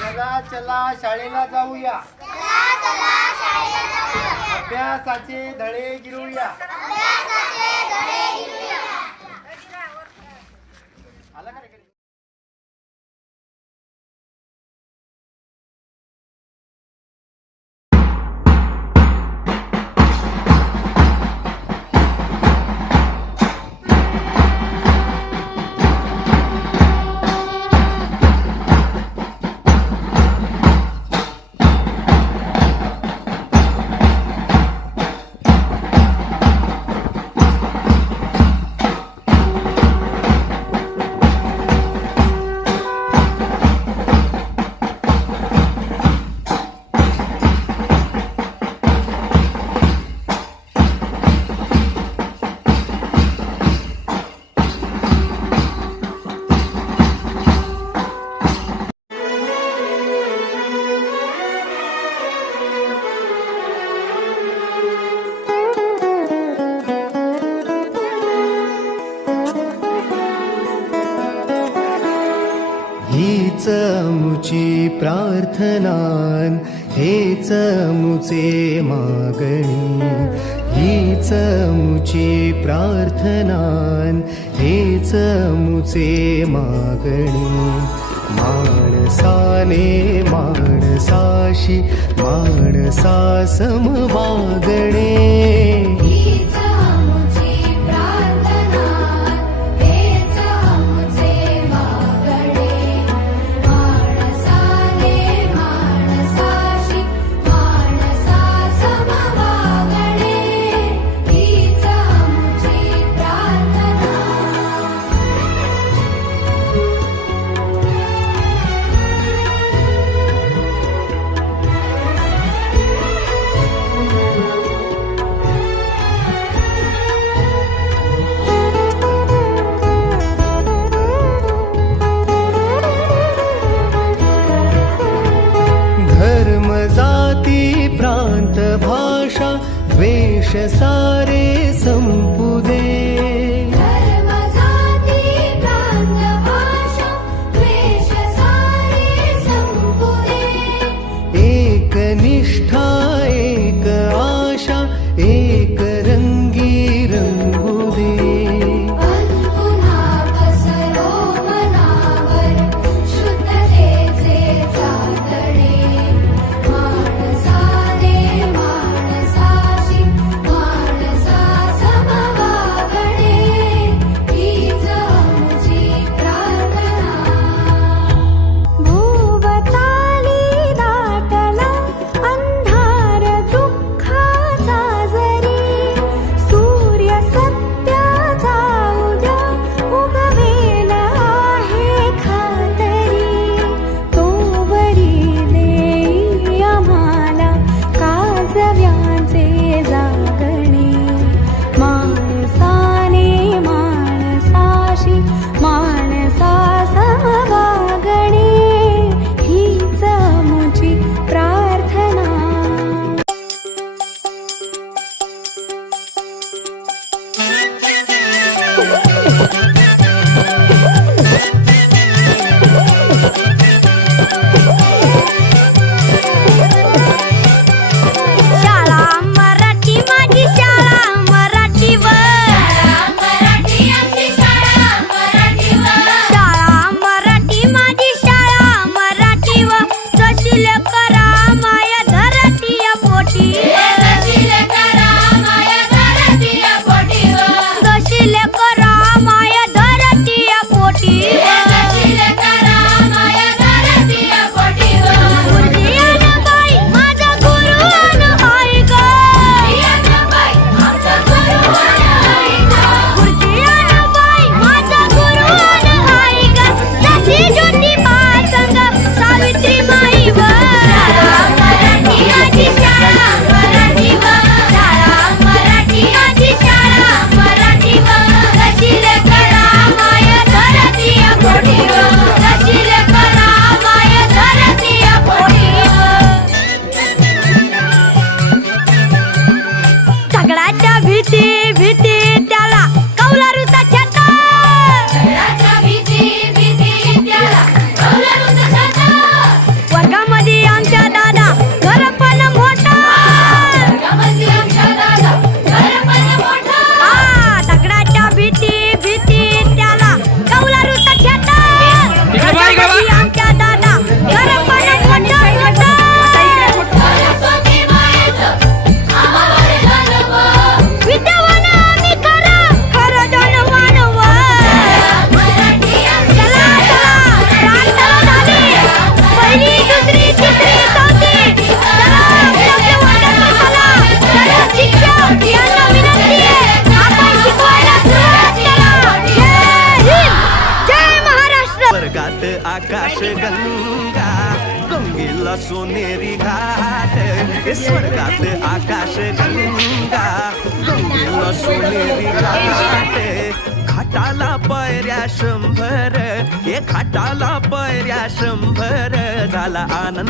चला चला शाळेला जाऊया. अभ्यासाचे धडे गिरूया. आला का रे? हीच मुची प्रार्थनान, हेच मुचे मागणी. हीच मुची प्रार्थनान, हेच मुचे मागणी. माणसाने माणसाशी माणसा सम वागणे. प्रांत भाषा वेश सारे संपू दे. एक निष्ठा एक आशा एक रंगी रंगू दे. माणसाने माणसाशी माणसा समवा आकाश गंगा गंगेला सोनेरी घाट हे स्वर्गात आकाश गंगा गंगेला सोनेरी घाट खाटाला पायऱ्या 100 हे खाटाला पायऱ्या 100 झाला आनंद